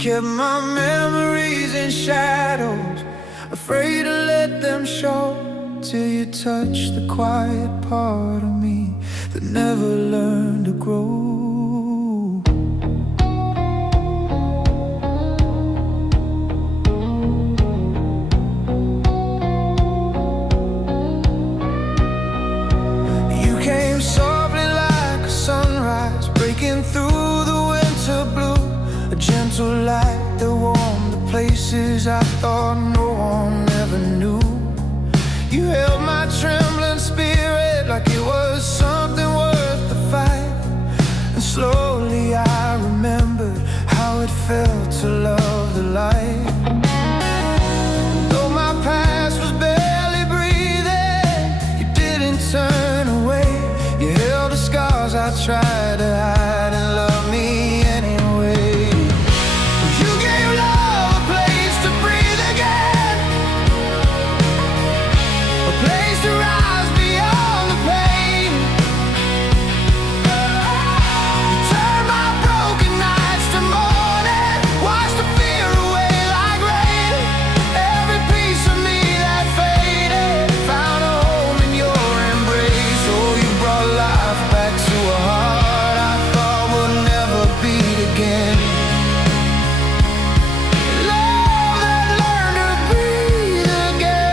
kept my memories in shadows, afraid to let them show, till you touched the quiet part of me that never learned to grow. You came softly like a sunrise, breaking through the winter blue, a gentle light that warmed the places I thought no one ever knew. You held my trembling spirit like it was something worth the fight, and slowly I remembered how it felt to love the light. Though my past was barely breathing, you didn't turn away. You held the scars I tried to hide and love me anyway. You gave love a place to breathe again, a place to rise beyond the pain. You turned my broken nights to morning, washed the fear away like rain. Every piece of me that faded found a home in your embrace. Oh, you brought life back to a heart I thought would never beat again. Love that learned to breathe again.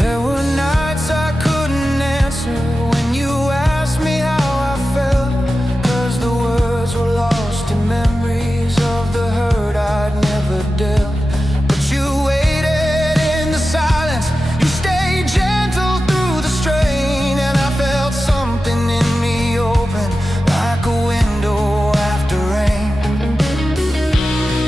There were nights I couldn't answer when you asked me how I felt, 'cause the words were lost in memories of the hurt I'd never dealt. But you waited in the silence, you stayed gentle through the strain, and I felt something in me open like a window after rain.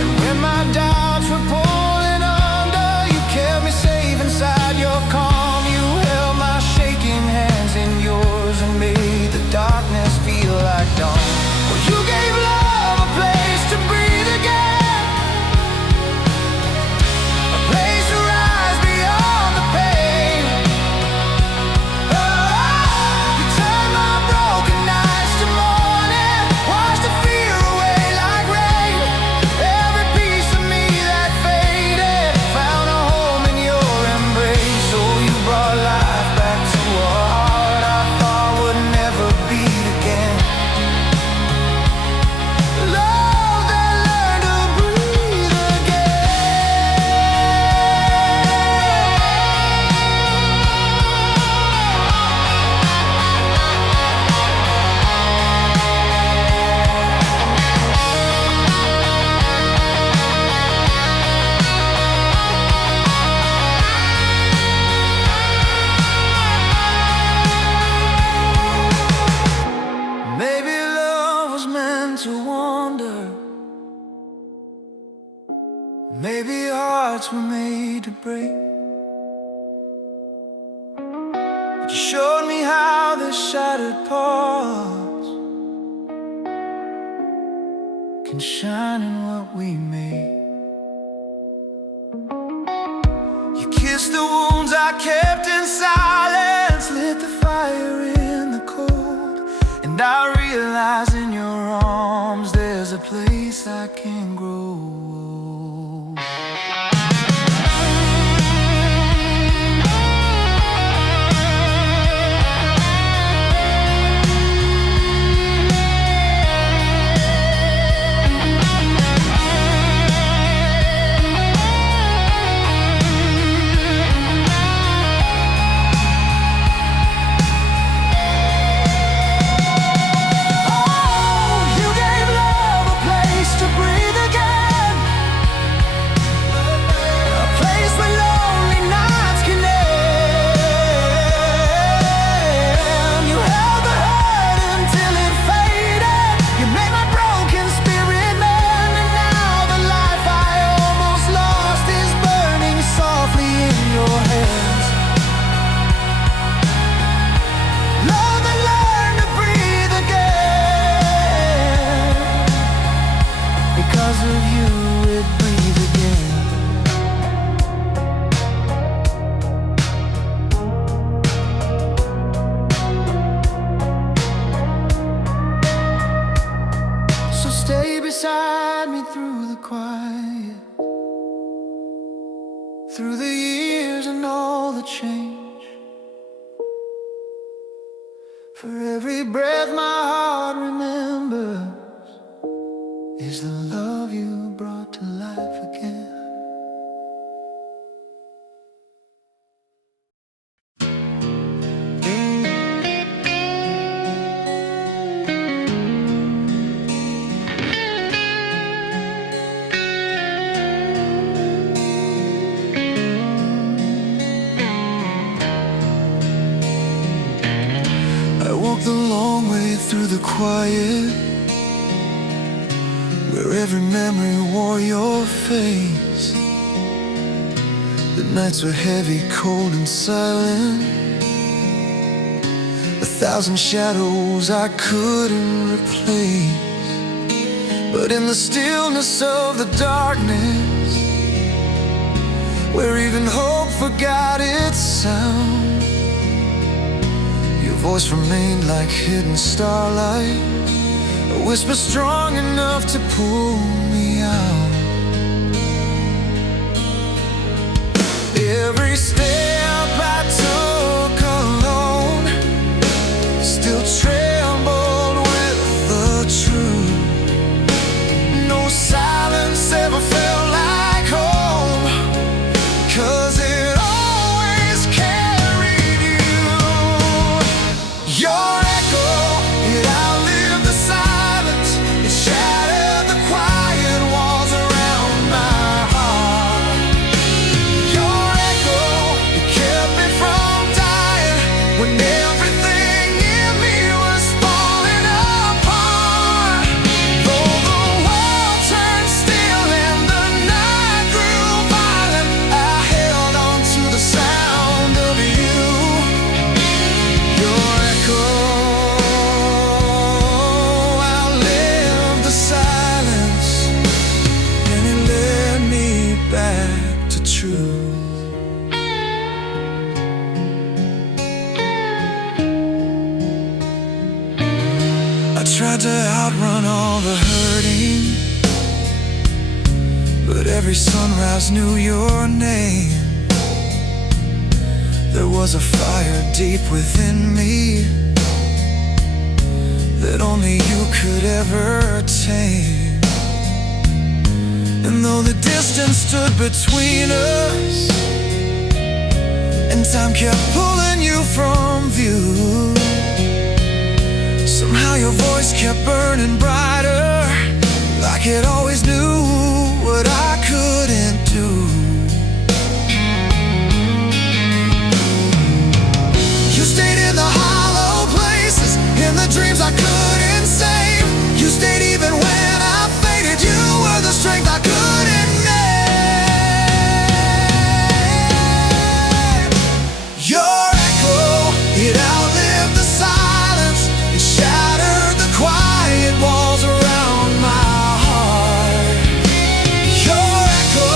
And when my doubts were pulling under, you kept me safe inside your calm. You held my shaking hands in yours and made the darkness feel like dawn. Well, you gave love a place to breathe again, a place to rise beyond the pain. You turned my broken nights to morning, washed the fear away like rain. Every piece of me that faded found a home in your embrace. Oh, you brought life back to a heart I thought would never beat again. Love that learned to breathe Maybe love was meant to wander, maybe hearts were made to break. But you showed me how the shattered parts can shine in what we make. You kissed the wounds I kept in silence, lit the fire in the cold, and I realize in your arms there's a place I can grow. You gave love a place to breathe again, years and all the change, for every breath my heart remembers, is the love you brought to life again. I walked the long way through the quiet, where every memory wore your face. The nights were heavy, cold and silent, 1,000 shadows I couldn't replace. But in the stillness of the darkness, where even hope forgot its sound, your voice remained like hidden starlight, a whisper strong enough to pull me out. Every step I took alone still trembled with the truth. No silence ever felt like home, 'cause it always carried you. Your echo, it outlived the silence, it shattered the quiet walls around my heart. Your echo, it kept me from dying when everything in me was falling apart. Though the world turned still and the night grew violent, I held on to the sound of you. Your echo outlived the silence, and it led me back to truth. I tried to outrun all the hurting, but every sunrise knew your name. There was a fire deep within me that only you could ever tame. And though the distance stood between us, and time kept pulling you from view, somehow your voice kept burning brighter, like it always knew what I couldn't do. You stayed in the hollow places, in the dreams I couldn't save. You stayed even when I faded. You were the strength I couldn't name. Your echo, it outlived the silence, it shattered the quiet walls around my heart. Your echo,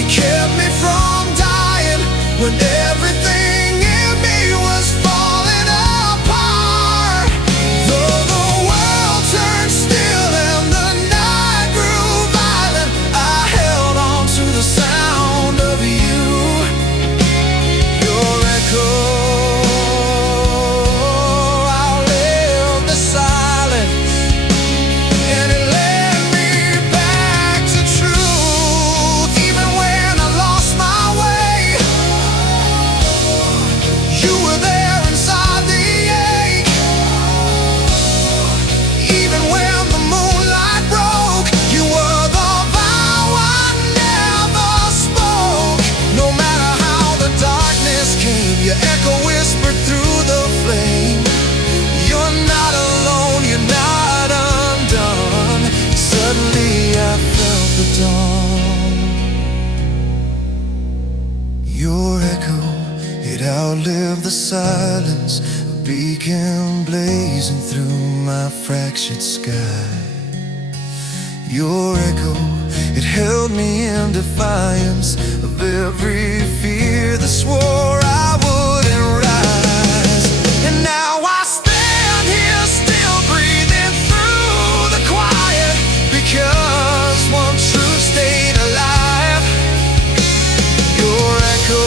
it kept me from dying when everything in me was falling apart. Though the world turned still and the night grew violent, I held on to the sound of you. Your echo outlived the silence, and it led me back to truth. Even when I lost my way, you were there inside the ache. Even when the moonlight broke, you were the vow I never spoke. No matter how the darkness came, your echo whispered through the flame. You're not alone, you're not undone. Suddenly I felt the dawn. Your echo, it outlived the silence, a beacon blazing through my fractured sky. Your echo, it held me in defiance of every fear that swore I wouldn't rise. And now I stand here still breathing through the quiet, because one truth stayed alive. Your echo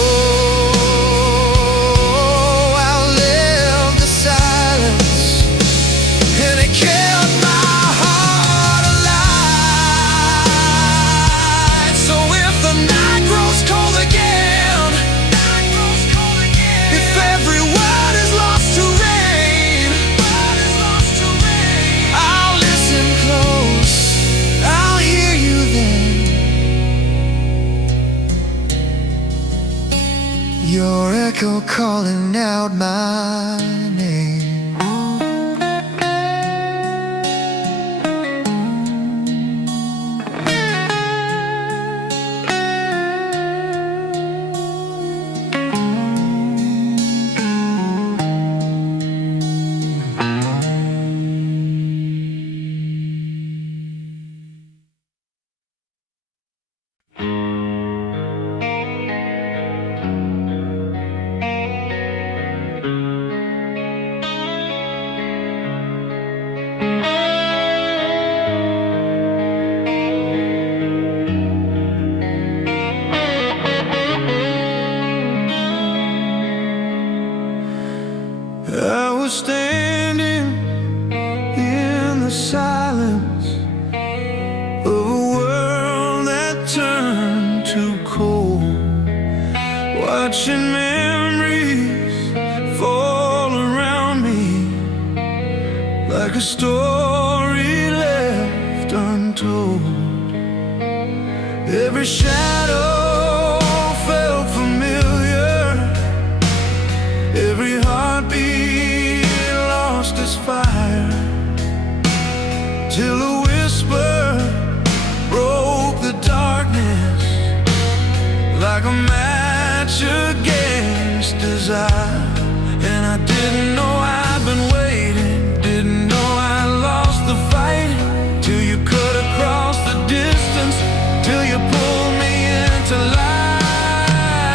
Your echo calling out my name. I was standing in the silence of a world that turned too cold, watching memories fall around me like a story left untold. Every shadow felt familiar, every heartbeat lost its fire, till a whisper broke the darkness like a match against desire. And I didn't know I'd been waiting, didn't know I lost the fight, till you cut across the distance, till you pulled me into light.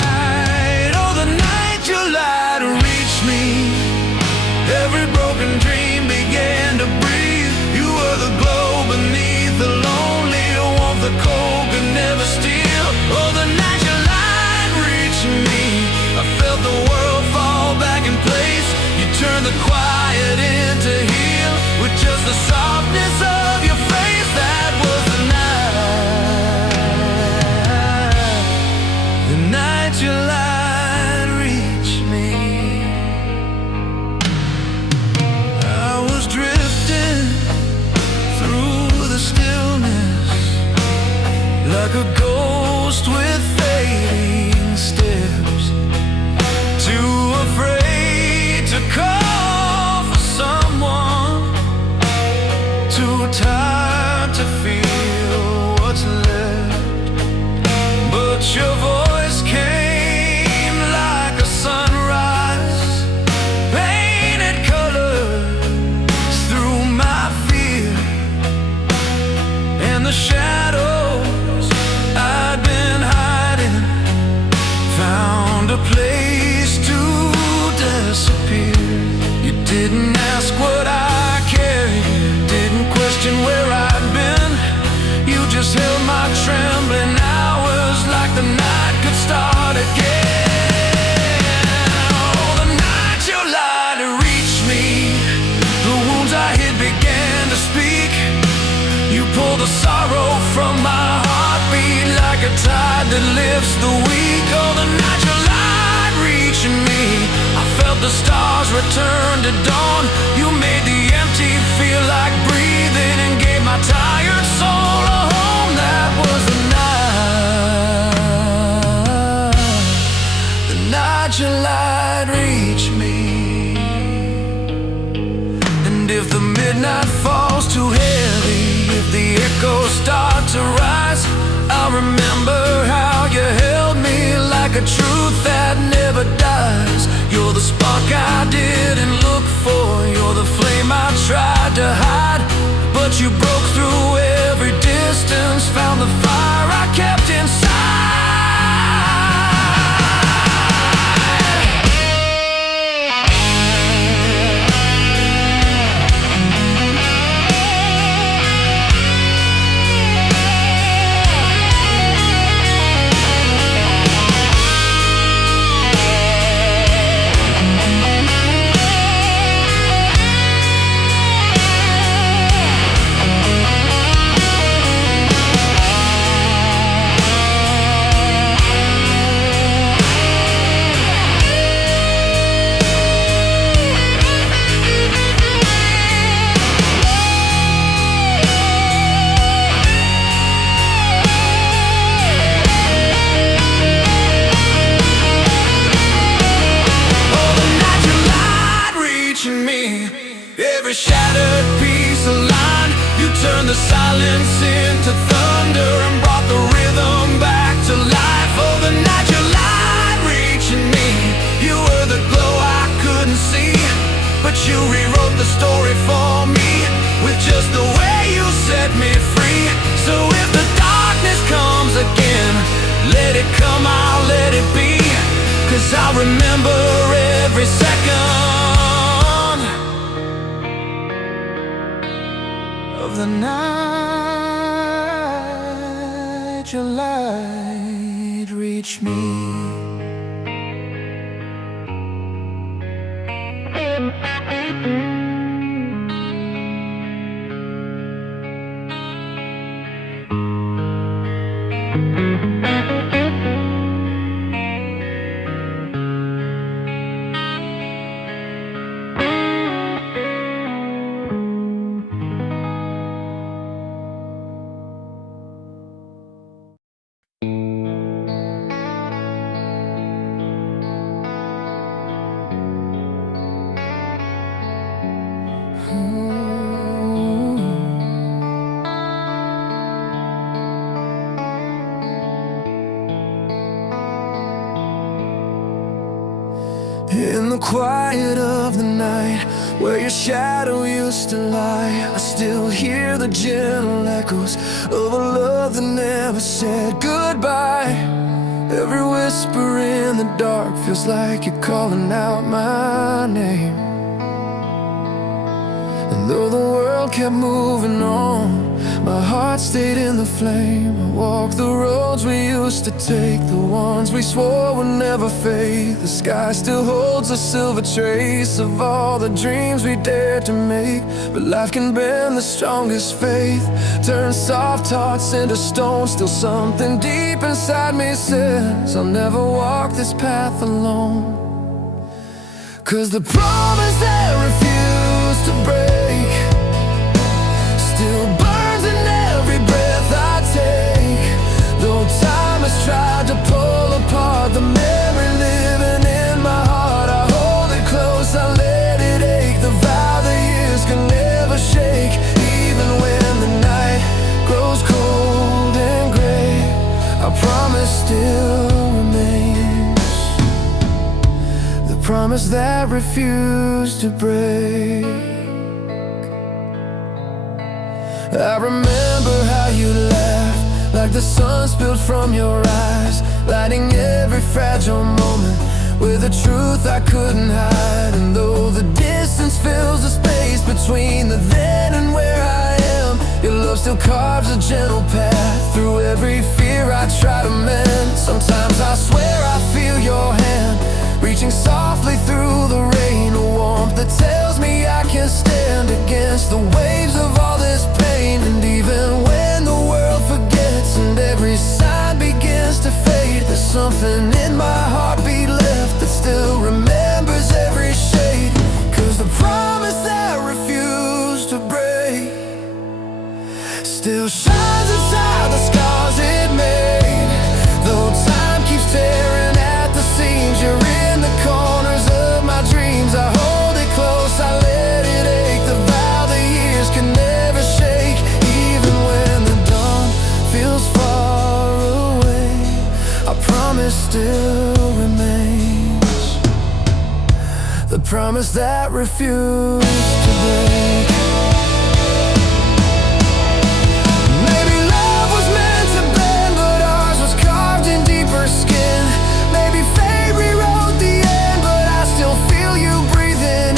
Oh, the night your light reached me, every broken dream began to breathe. You were the glow beneath the lonely warmth the cold could never steal. Oh, the night your light reached me, I felt the world fall back in place. You turned the quiet into heal with just the softness of your face. That was the night your light reached me. I was drifting through the stillness like a ghost with fading steps, too afraid to call for someone, too tired to feel what's left. But your voice came like a sunrise, painted colors through my fear, and the shadows I'd been hiding found a place to disappear. You didn't ask what I carried, didn't question where I'd been. You just held my trembling hours like the night could start again. Oh, the night your light reached me, the wounds I hid began to speak. You pulled the sorrow from my heartbeat like a tide that lifts the weak. Oh, the night your light reached me, I felt the stars return to dawn. You made the empty feel like breathing and gave my tired soul a home. That was the night your light reached me. And if the midnight falls too heavy, if the echoes start to rise, I'll remember how you held me like a truth that never dies. You're the spark I didn't look for, you're the flame I tried to hide, but you broke through every distance, found the fire I kept inside. 'cause I'll remember every second of the night your light reached me. In the quiet of the night, where your shadow used to lie, I still hear the gentle echoes of a love that never said goodbye. Every whisper in the dark feels like you're calling out my name. And though the world kept moving on, my heart stayed in the flame. I walked the roads we used to take, the ones we swore would never fade. The sky still holds a silver trace of all the dreams we dared to make. But life can bend the strongest faith, turn soft hearts into stone. Still something deep inside me says I'll never walk this path alone. 'Cause the promise that refused to break still burns in every breath I take. Though time has tried to pull apart the memory living in my heart, I hold it close, I let it ache. The vow the years can never shake. Even when the night grows cold and gray, our promise still remains. The promise that refused to break. I remember how you laughed, like the sun spilled from your eyes, lighting every fragile moment with a truth I couldn't hide. And though the distance fills the space between the then and where I am, your love still carves a gentle path through every fear I try to mend. Sometimes I swear I feel your hand reaching softly through the rain, a warmth that tells me I can stand against the waves of all this pain. And even when the world forgets and every sign begins to fade, there's something in my heartbeat left that still remembers every shade. 'Cause the promise that refused to break still shines inside the scars it made. Though time keeps tearing at the seams, you're in the corners of my dreams. I hold it close, I let it ache. The vow the years can never shake. Even when the dawn feels far away, our promise still remains. The promise that refused to break. Maybe love was meant to bend, but ours was carved in deeper skin. Maybe fate rewrote the end, but I still feel you breathing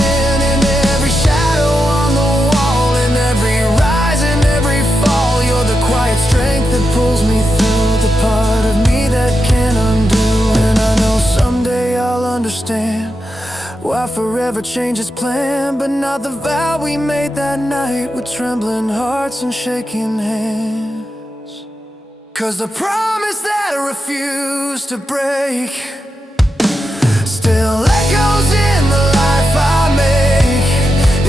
in every shadow on the wall, in every rise and every fall. You're the quiet strength that pulls me through, the part of me that can't undo. And I know someday I'll understand why forever changed its plan, but not the vow we made that night with trembling hearts and shaking hands. 'Cause the promise that I refused to break still echoes in the life I make.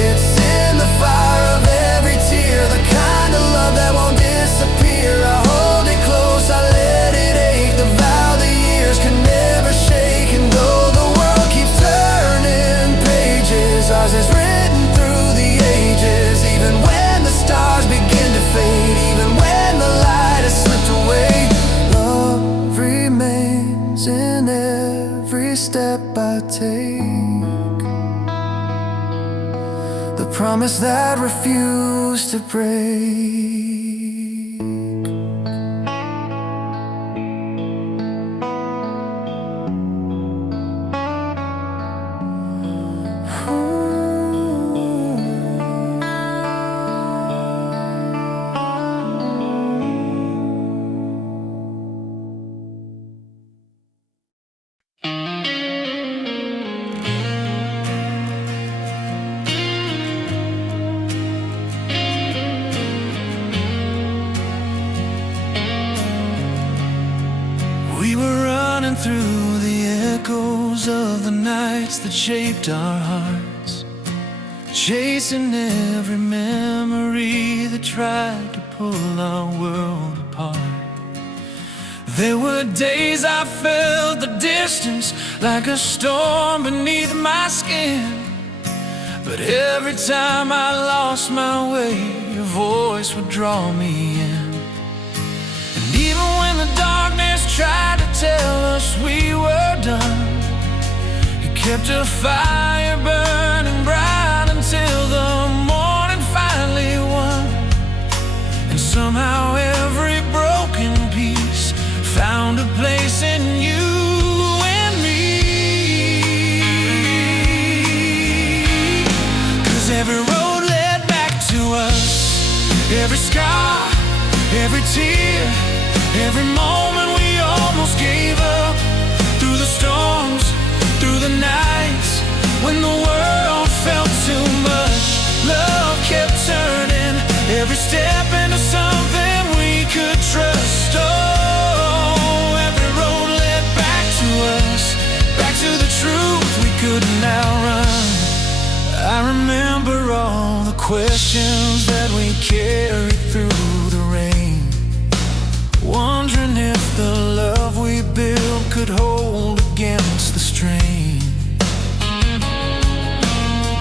It's in the fire of every tear, the kind of love that won't disappear. I hold it close, I let it ache. The vow the years can never shake. And though the world keeps turning pages, ours is written through the ages. Even when the stars begin to fade, even when the light has slipped away, love remains in every step I take. The promise that refused to break. echoes of the nights that shaped our hearts, chasing every memory that tried to pull our world apart. There were days I felt the distance like a storm beneath my skin, but every time I lost my way, your voice would draw me in. And even when the darkness tried to tell us we were done, you kept a fire burning bright until the morning finally won. And somehow every broken piece found a place in you and me. 'Cause every road led back to us, every scar, every tear, every moment we almost gave up. Through the storms, through the nights, when the world felt too much, love kept turning every step into something we could trust. Oh, every road led back to us, back to the truth we couldn't outrun. I remember all the questions that we carried through the rain, wondering if the love we built could hold against the strain.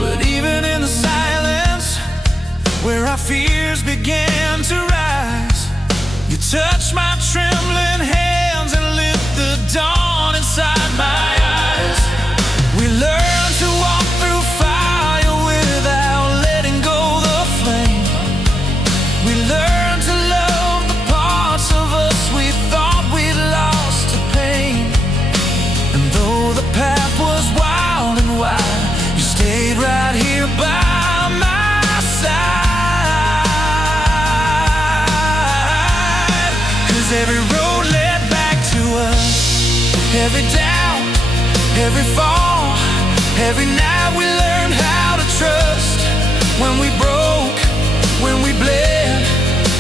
But even in the silence, where our fears began to rise, you touched my trembling hands and lit the dawn inside my eyes. We learned to walk through fire without letting go the flame. We learned to love the parts of us we thought we'd lost to pain. And though the path was wild and wide, you stayed right here by my side. 'Cause every road led back to us, every doubt, every fall, every night we learned how to trust. When we broke, when we bled,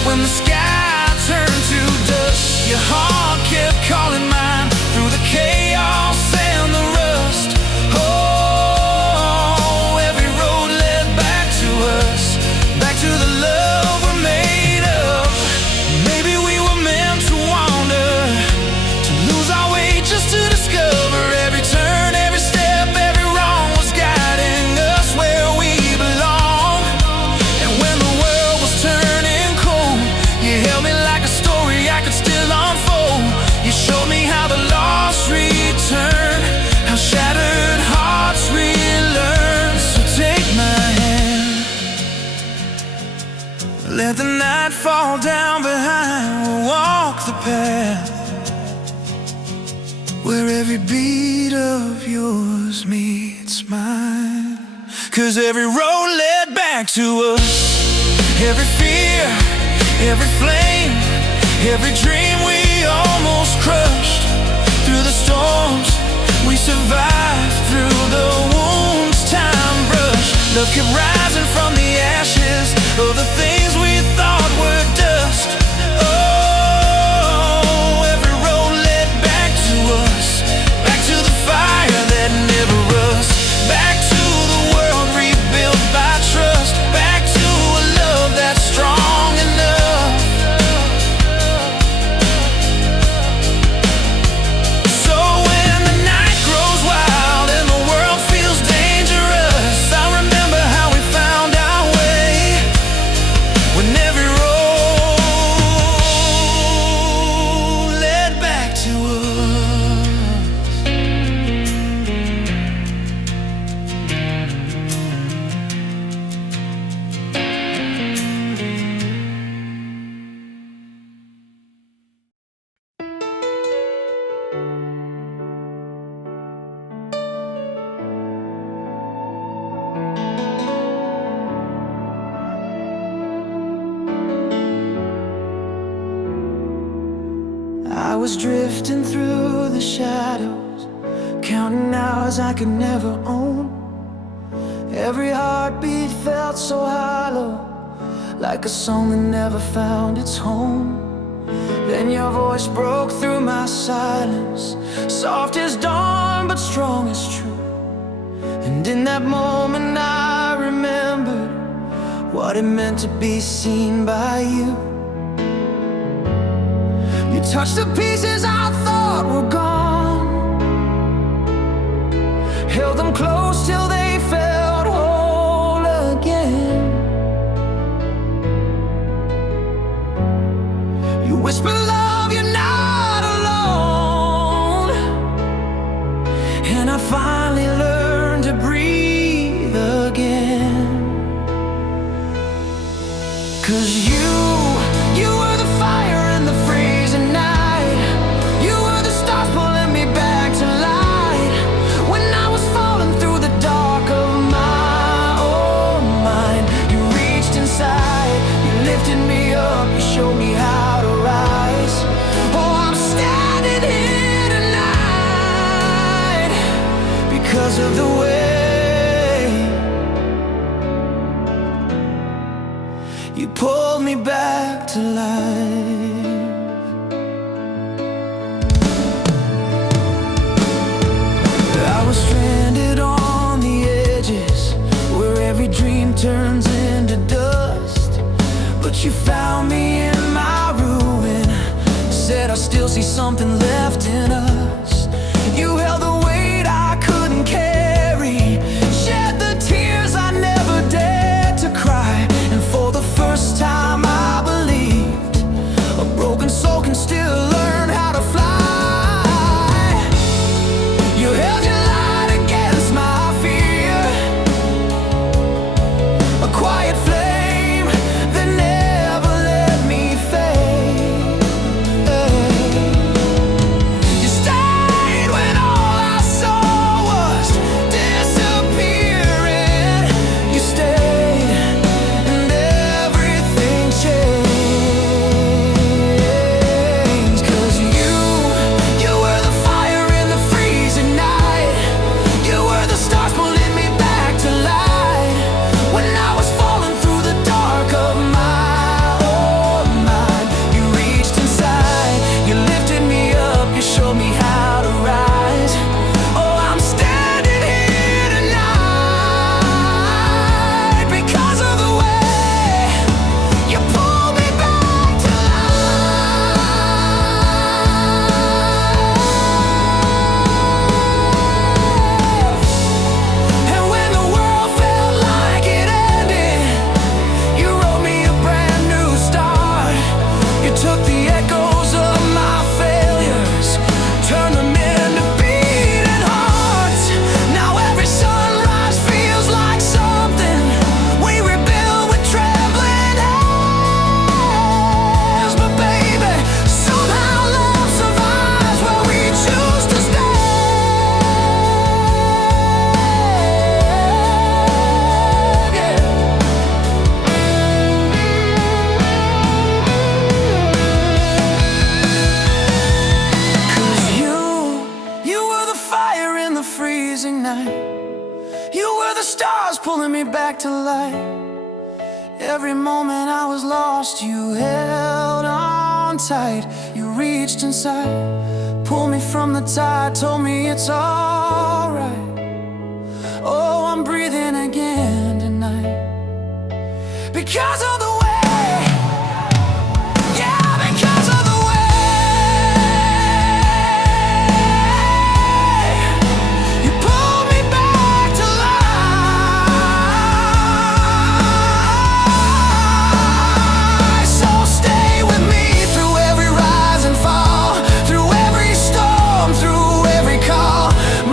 when the sky turned to dust, your heart kept calling mine through the chaos and the rust. Oh, every road led back to us, back to the love we're made of. Maybe we were meant to wander, to lose our way just to discover every turn, every step, every wrong was guiding us where we belong. And when the world was turning cold, you held me like a story I could still unfold. You showed me how the lost return, how shattered hearts relearn. So take my hand, let the night fall down behind, we'll walk the path where every beat of yours meets mine. 'Cause every road led back to us, every fear, every flame, every dream we almost crushed. Through the storms we survived, through the wounds time brushed. Love kept rising from the ashes of the things we thought were dust. Oh, every road led back to us, back to the fire that never rust, back to the world rebuilt by trust, back to a love that's strong enough. So when the night grows wild and the world feels dangerous, I remember how we found our way. When every road led back to us. I was drifting through the shadows, counting hours I could never own. Every heartbeat felt so hollow, like a song that never found its home. Then your voice broke through my silence, soft as dawn but And in that moment I remembered what it meant to be seen by you. You touched the pieces I thought were gone, held them close till they felt whole again. You whisper, love, you're not alone. And I finally learned to breathe again. 'Cause you were the fire in the freezing night. You were the stars pulling me back to light. When I was falling through the dark of my own mind, you reached inside, you lifted me up, you showed me how to rise. Oh, I'm standing here tonight because of the way you pulled me back to life. I was stranded on the edges, where every dream turns into dust. But you found me in my ruin, said I still see something left in us. You held the weight I couldn't carry, shed the tears I never dared to cry. And for the first time I believed a broken soul can still learn how to fly. You held your light against my fear, a quiet flame that never let me fade. You stayed when all I saw was disappearing. You stayed and everything changed. 'Cause you were the fire in the freezing night. You were the stars pulling me back to light. When I was falling through the dark of my own mind, you reached inside, you lifted me up, you showed me how to rise. Oh, I'm standing here tonight because of the way you pulled me back to life. And when the world felt like it ended, you wrote me a brand new start. You took the echoes of my failures, turned them into beating hearts. Now every sunrise feels like something we rebuild with trembling hands. But baby, somehow love survives where we choose to stay. Yeah. 'Cause you were the fire in the freezing night. You were the stars pulling me back to light. Every moment I was lost, you held on tight. You reached inside, pulled me from the tide, told me it's alright. Oh, I'm breathing again tonight because of the way. Yeah, because of the way you pulled me back to life. So stay with me through every rise and fall, through every storm, through every call.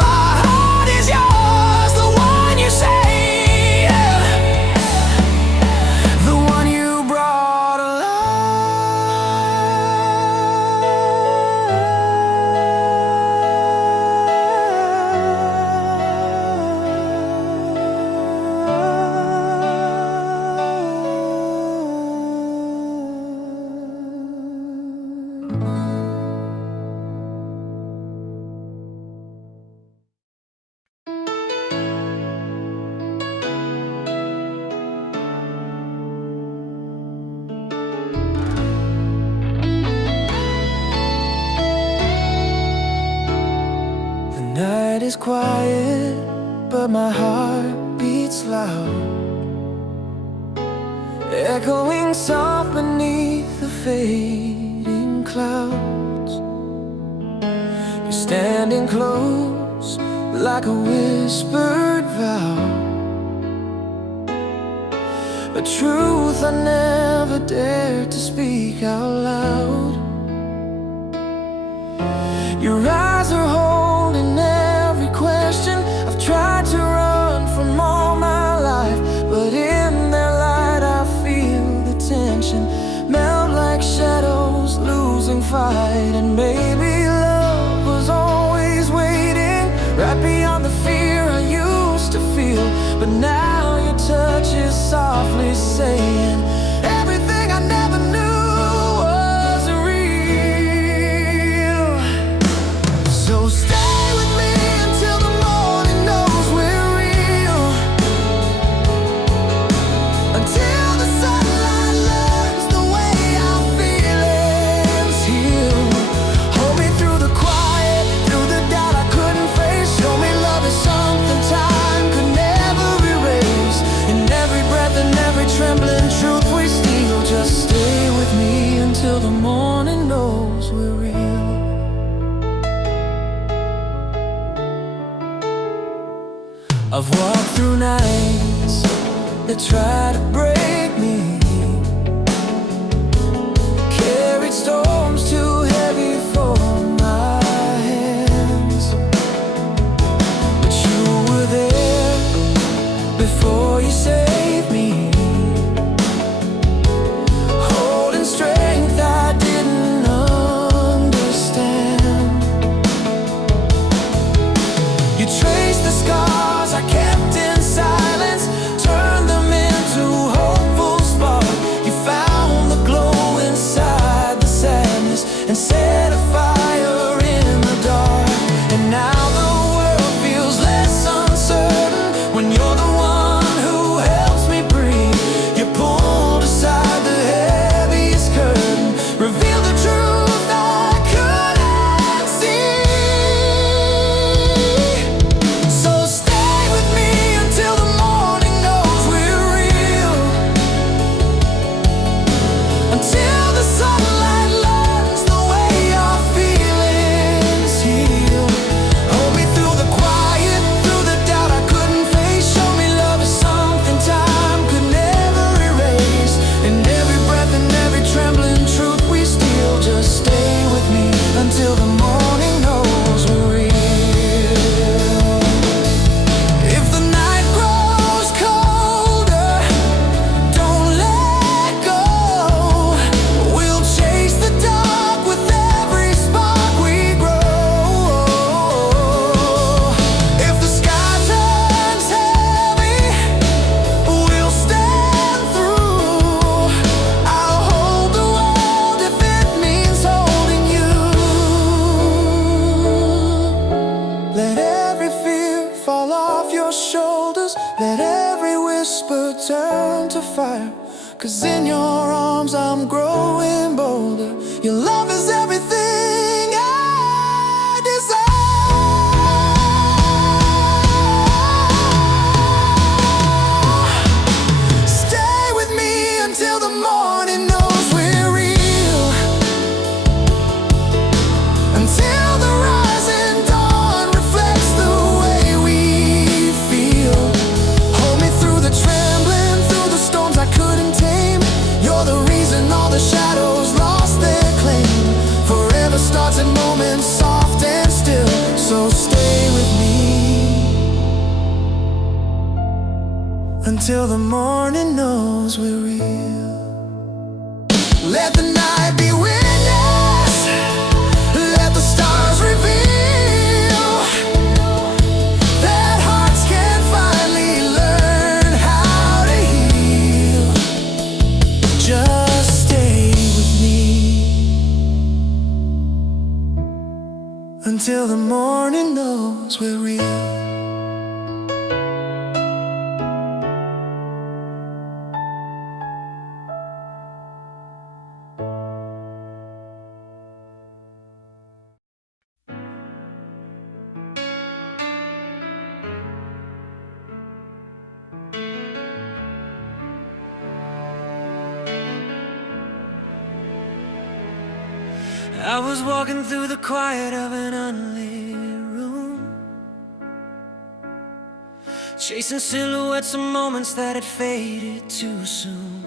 My heart is yours, the one you saved, the one you brought is quiet, but my heart beats loud, echoing soft beneath the fading clouds. You're standing close like a whispered vow, a truth I never dared to speak out loud. Your eyes are holding every question. I've tried to run from all my life, but in their light I feel the tension melt like shadows losing fight. And maybe love was always waiting right beyond the fear I used to feel, but now your touch is softly saying everything I never knew was real. So stay with me until the morning knows we're real, until the sunlight learns the way our feelings heal. Hold me through the quiet, through the doubt I couldn't face. Show me love is something time could never erase. In every breath and every trembling truth we steal. Just stay with me until the morning knows we're real. I've walked through nights that try to break me, carried storms too heavy for my hands, but you were there before you saved me, holding strength I didn't understand. You traced the scars I kept in silence, turned them into hopeful spark. You found the glow inside the sadness and set a fire in the dark. And now the world feels less uncertain when you're the one who helps me breathe. You pulled aside the heaviest curtain, revealed the truth I couldn't see. So stay with me until the morning knows we're real, until the sunlight learns the way our feelings heal. Hold me through the quiet, through the doubt I couldn't face. Show me love is something time could never erase. In every breath and every trembling truth we steal. Just stay with me until the morning knows we're real. If the night grows colder, don't let go. We'll chase the dark with every spark we grow. If the sky turns heavy, we'll stand through. I'll hold the world if it means holding you. Let every fear fall off your shoulders, let every whisper turn to fire. 'Cause in your arms I'm growing bolder. Your love is everything I desire. Stay with me until the morning knows we're real, until the rising dawn reflects the way we feel. Hold me through the trembling, through the storms I couldn't tame. You're the reason all the shadows lost their claim. Forever starts in moments soft and still. So stay with me until the morning knows we're real. Let the night be witness, let the stars reveal that hearts can finally learn how to heal. Just stay with me until the morning knows we're real. I was walking through the quiet of an unlit room, chasing silhouettes of moments that had faded too soon.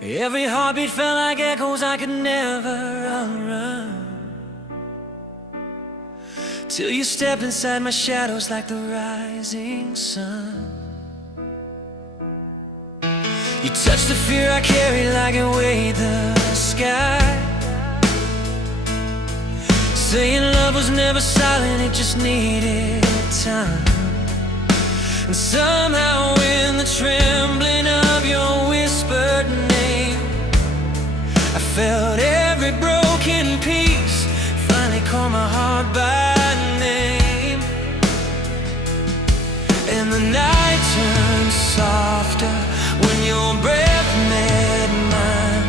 Every heartbeat felt like echoes I could never outrun, till you stepped inside my shadows like the rising sun. You touched the fear I carried like it weighed the sky, saying love was never silent, it just needed time. And somehow in the trembling of your whispered name, I felt every broken piece finally call my heart by name. And the night turned softer when your breath met mine.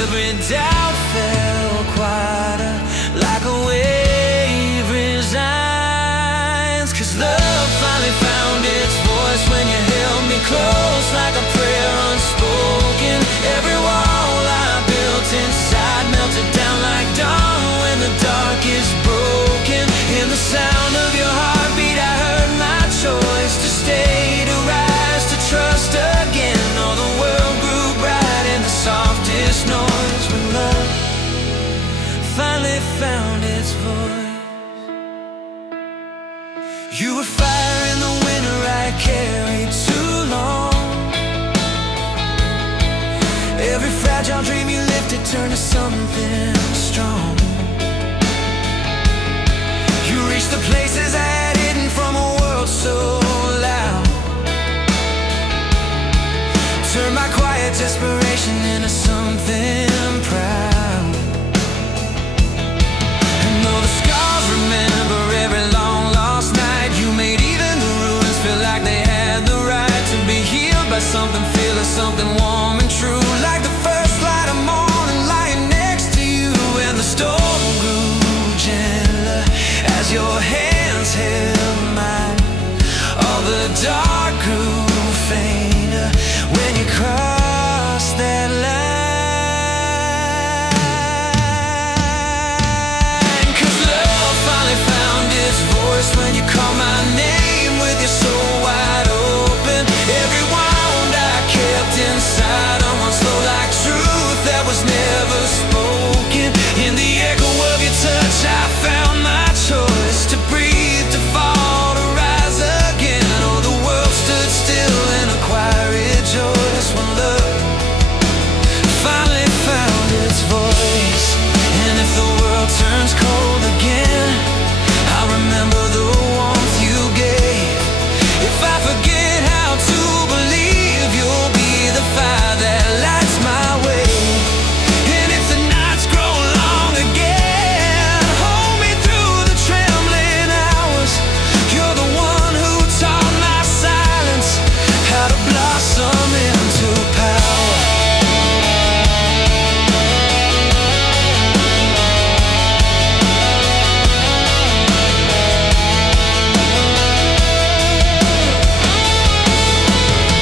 Every doubt fell quieter like a wave resigns. 'Cause love finally found its voice when you held me close like a prayer unspoken. Every wall I built inside melted down like dawn when the dark is broken. In the sound of your heartbeat I heard my choice to stay, to rise, to trust again. Oh, the world grew bright in the softest noise when love finally found its voice. You were fire in the winter I carried too long. Every fragile dream you lifted turned to something strong. You reached the places I had hidden from a world so loud, turn my quiet desperation into something proud. And though the scars remember every long lost night, you made even the ruins feel like they had the right to be healed by something fearless, something warm and true, like the first light of morning lying next to you. And the storm grew gentler as your hands held mine. All the dark grew fainter when you crossed that line. 'Cause love finally found its voice when you called my name with your soul wide open. Every wound I kept inside on slow like truth that was never spoken. In the echo of your touch I found my choice, to breathe, to fall, to rise again. Oh, the world stood still in a quiet rejoice when love finally found its voice. And if the world turns cold again, I'll remember the warmth you gave. If I forget how to believe, you'll be the fire that lights my way. And if the nights grow long again, hold me through the trembling hours. You're the one who taught my silence how to blossom into power.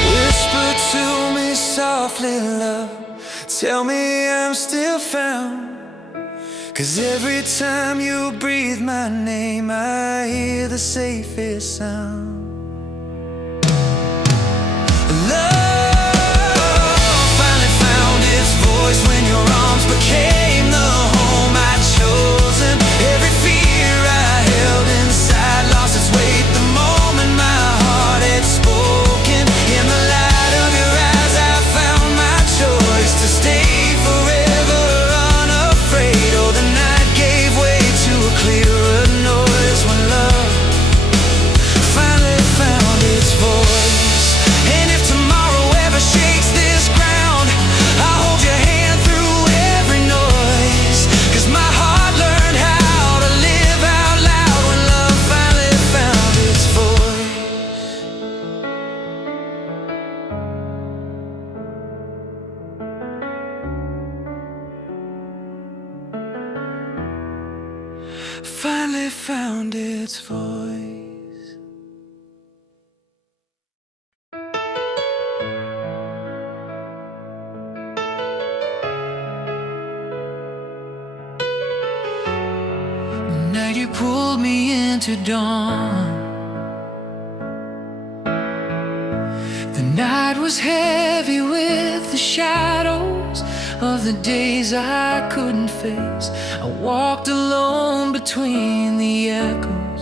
Whisper to me softly, love, tell me I'm still found. 'Cause every time you breathe my name I hear the safest sound. Love finally found its voice when your arms became the home I'd chosen. Every fear I held inside lost its weight the moment my heart had spoken. In the light of your eyes I found my choice, to stay forever unafraid. Oh, the night gave way to a clearer noise when love finally found its voice. And if tomorrow ever shakes this ground, I'll hold your hand through every noise. 'Cause my heart learned how to live out loud when love finally found its voice. Finally found its voice. me into dawn. The night was heavy with the shadows of the days I couldn't face. I walked alone between the echoes,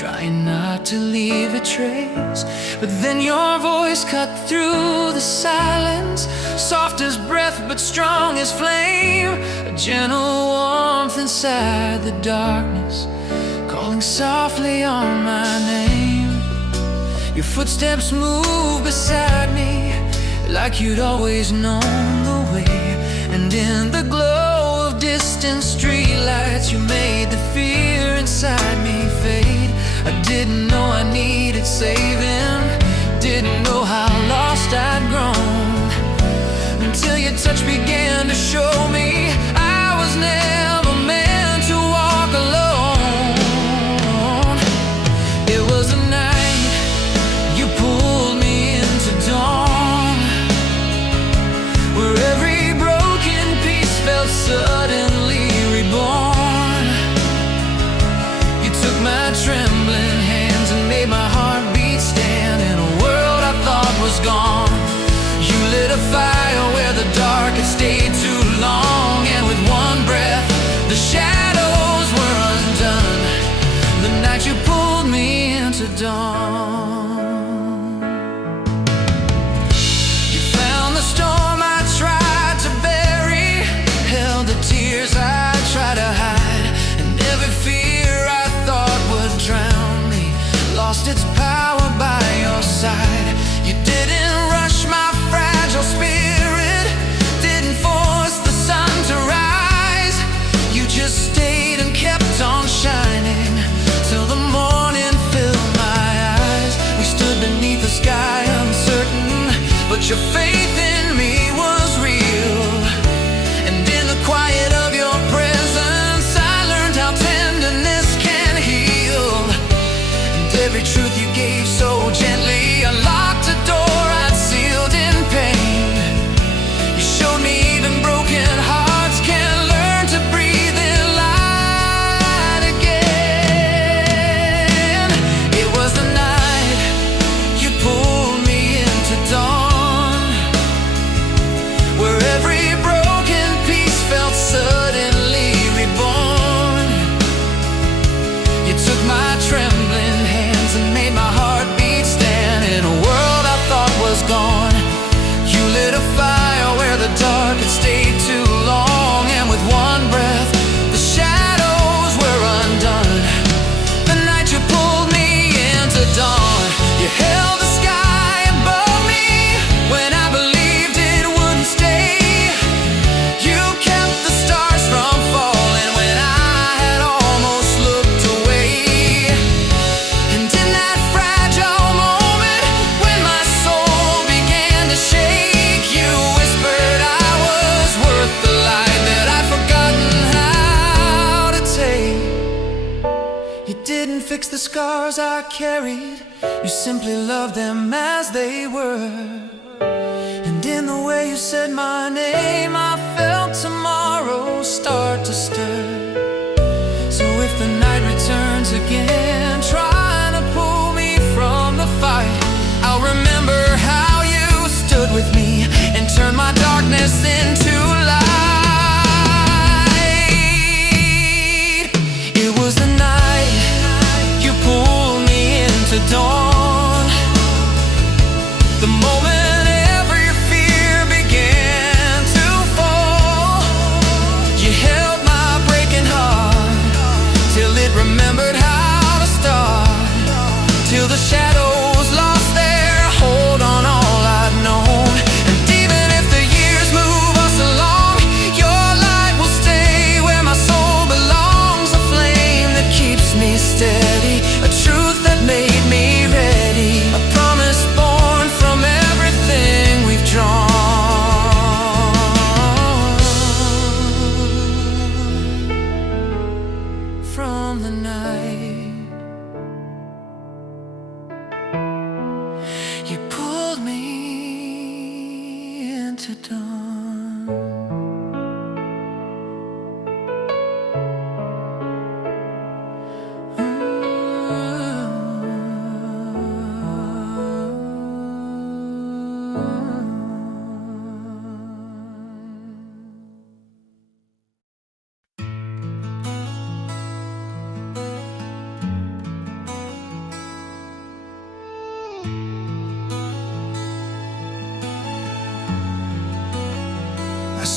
trying not to leave a trace. But then your voice cut through the silence, soft as breath but strong as flame. A gentle warmth inside the darkness, calling softly on my name. Your footsteps moved beside me, like you'd always known the way. And in the glow of distant streetlights, you made the fear inside me fade. I didn't know I needed saving, didn't know how lost I'd grown, until your touch began to show me I was never meant to walk alone. It was a night you pulled me into dawn, where every broken piece felt suddenly reborn. You took my trembling hands and made my heart beat stand in a world I thought was gone. You lit a fire where the dark had stayed too long, and with one breath the shadows were undone. The night you pulled me into dawn. You found the storm I tried to bury, held the tears I tried to hide, and every fear I thought would drown me lost its power by your side. You didn't rush my fragile spirit, didn't force the sun to rise. You just stayed and kept on shining till the morning filled my eyes. We stood beneath the sky uncertain, but your faith in me was real. And in the quiet of your presence I learned how tenderness can heal. And every truth you gave so gently unlocked a door I'd sealed in pain. You showed me even broken hearts can learn to breathe in light again. It was the night you pulled me into dawn, where every broken piece felt suddenly reborn. You took my trembling hands and made my heart beat stand in a world I thought was gone. You lit a fire where the dark had stayed too long, and with one breath the shadows were undone. The night you pulled me into dawn, you held the sky above me when I believed it wouldn't stay. You kept the stars from falling when I had almost looked away. And in that fragile moment when my soul began to shake, you whispered I was worth the light that I'd forgotten how to take. You didn't fix the scars I carried, you simply loved them as they were. And in the way you said my name, I felt tomorrow start to stir. So if the night returns again, trying to pull me from the fight, I'll remember how you stood with me and turned my darkness into light. It was the night you pulled me into dawn, the moment every fear began to fall. You held my breaking heart till it remembered how to start, till the shadows lost their hold on all I'd known. And even if the years move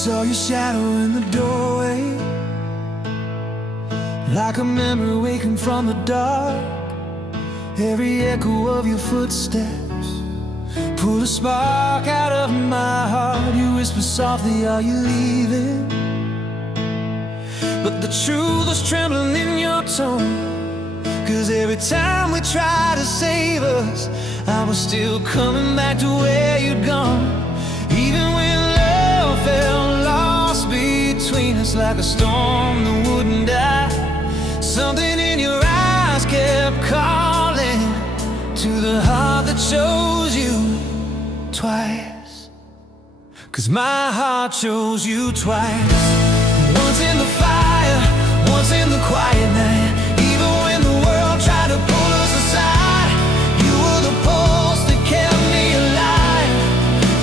Saw your shadow in the doorway, like a memory waking from the dark. Every echo of your footsteps pulled a spark out of my heart. You whisper softly, are you leaving? But the truth was trembling in your tone, 'cause every time we tried to save us, I was still coming back to where you'd gone. Even when love felt lost between us, like a storm that wouldn't die, something in your eyes kept calling to the heart that chose you twice. 'Cause my heart chose you twice. Once in the fire, once in the quiet night. Even when the world tried to pull us aside, you were the pulse that kept me alive.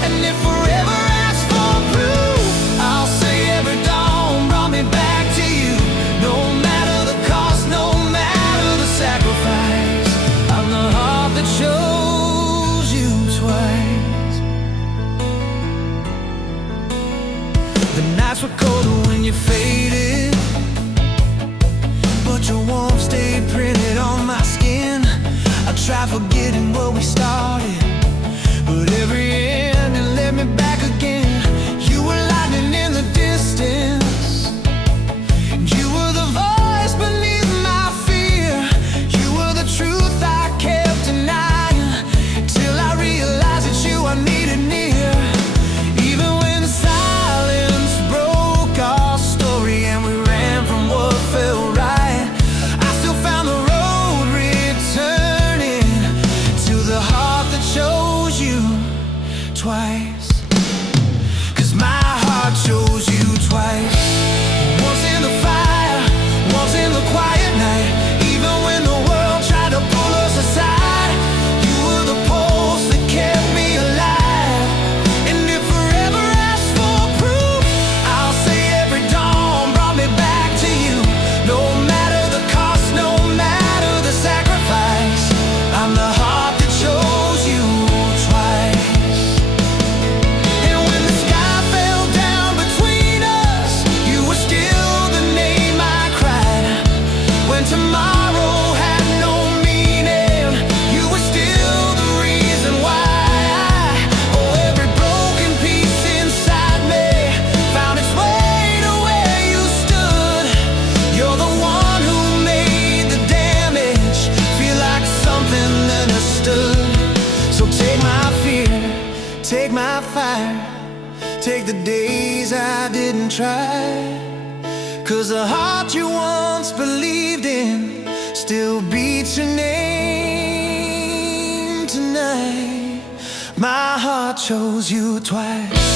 And if forever asks for proof, I'll say every dawn brought me back to you. No matter the cost, no matter the sacrifice, I'm the heart that chose you twice. The nights were colder when you faded, but your warmth stayed printed on my skin. I tried forgetting what we started, but every ending led me back again. You were lightning in the distance, you were the voice beneath my fear. You were the truth I kept denying, till I realized it's you I needed near. Even when silence broke our story and we ran from what felt right, I still found the road returning to the heart that chose you twice. 'Cause my heart chose you twice. Once in the fire, once in the quiet night. Even when the world tried to pull us aside, you were the pulse that kept me alive. And if forever asks for proof, I'll say every dawn brought me back to you. No matter the cost, no matter the sacrifice, I'm the heart that chose you twice. And when the sky fell down between us, you were still the name I cried. When tomorrow had no meaning, you were still the reason why. Oh, every broken piece inside me found its way to where you stood. You're the one who made the damage feel like something understood. So take my fear, take my fire, take the days I didn't try. 'Cause the heart you once believed in still beats your name tonight. My heart chose you twice.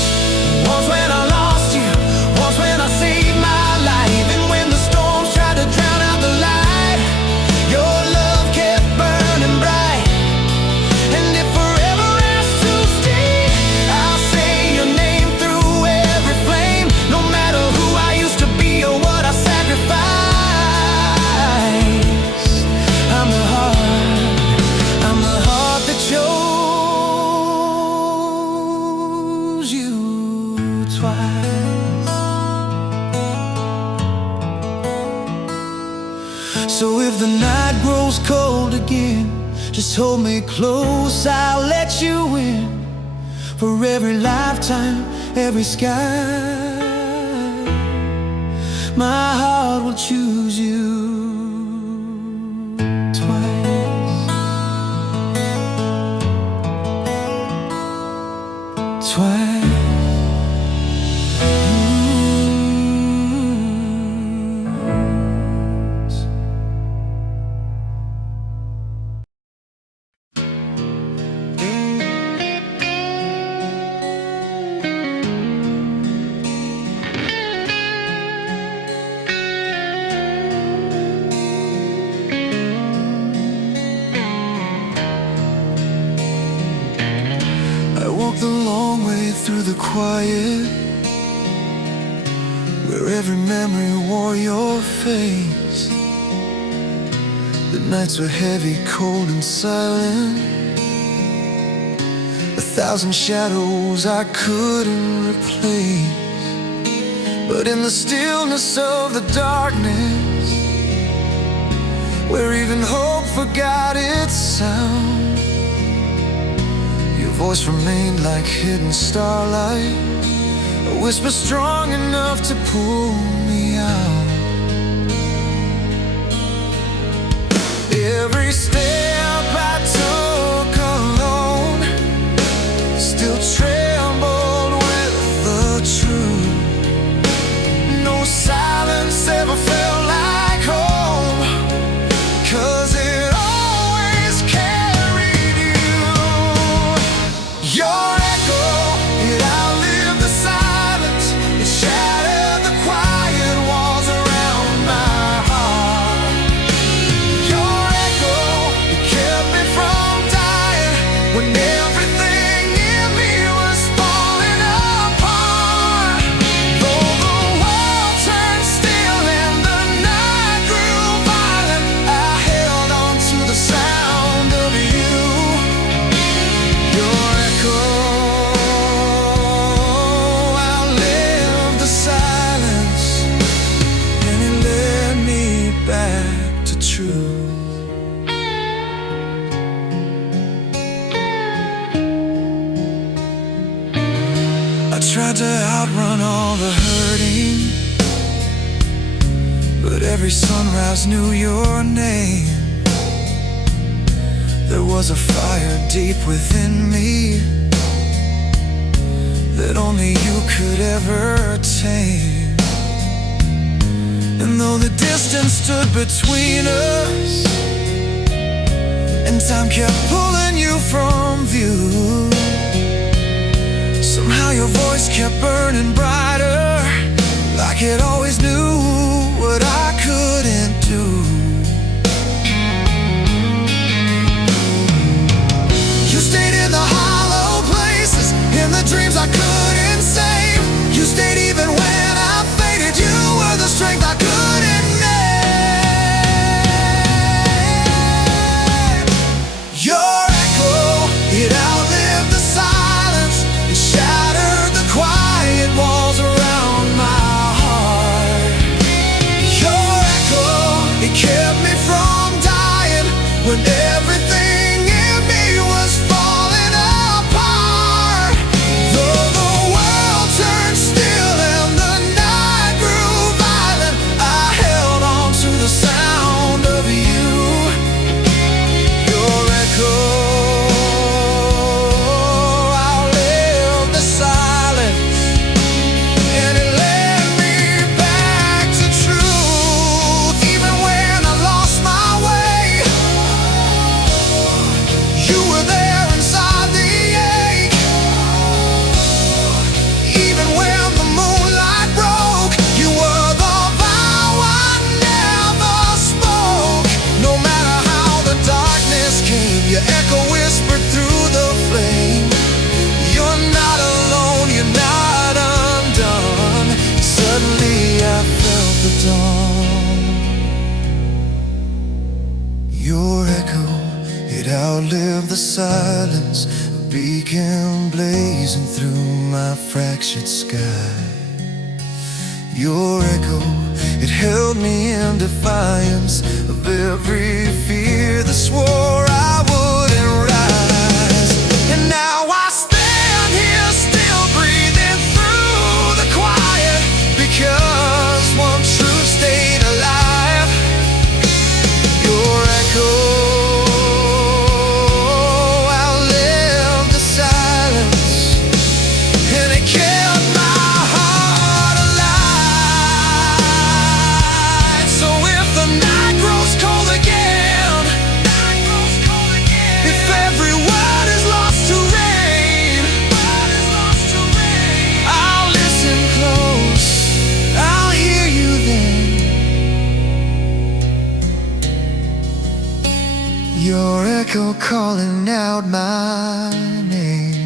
Once when I lost you, once when I saved my life. And when the storms tried to drown out the light, your love kept burning bright. And if forever asks to stay, I'll say your name through every flame. No matter who I used to be or what I sacrificed, I'm the heart that chose you twice. So if the night grows cold again, just hold me close, I'll let you in. For every lifetime, every sky, my heart will choose you twice. Twice. The long way through the quiet, where every memory wore your face. The nights were heavy, cold and silent, 1,000 shadows I couldn't replace. But in the stillness of the darkness, where even hope forgot its sound, your voice remained like hidden starlight, a whisper strong enough to pull me out. Every step I took alone still trembled with the truth. No silence ever felt like home, 'cause it always carried you. Your echo, it outlived the silence. It shattered the quiet walls around my heart. Your echo, it kept me from dying when everything in me was falling apart. Though the world turned still and the night grew violent, I held on to the sound of you. Your echo outlived the silence, and it led me back to truth. I tried to outrun all the hurting, but every sunrise knew your name. There was a fire deep within me that only you could ever tame. And though the distance stood between us, and time kept pulling you from view, somehow your voice kept burning brighter, like it always knew what I couldn't do. You stayed in the hollow places, in the dreams I couldn't save. You stayed even when I faded. You were the strength I couldn't name. Your echo, it outlived the silence. It shattered the quiet walls around my heart. Your echo, it kept me from dying when everything in me was falling apart. Though the world turned still and the night grew violent, I held on to the sound of you. Your echo outlived the silence, and it led me back to truth. Even when I lost my way, you were there inside the ache. Even when the moonlight broke, you were the vow I never spoke. No matter how the darkness came, your echo whispered through the flame. You're not alone, you're not undone. Suddenly I felt the dawn. Your echo, it outlived the silence, a beacon blazing through my fractured sky. Your echo, it held me in defiance of every fear that swore I wouldn't rise. And now I stand here still breathing through the quiet, because one truth stayed alive. Your echo outlived the silence, and it kept my heart alive. So if the night grows cold again, if every word is lost to rain, I'll listen close, I'll hear you then. Your echo calling out my name.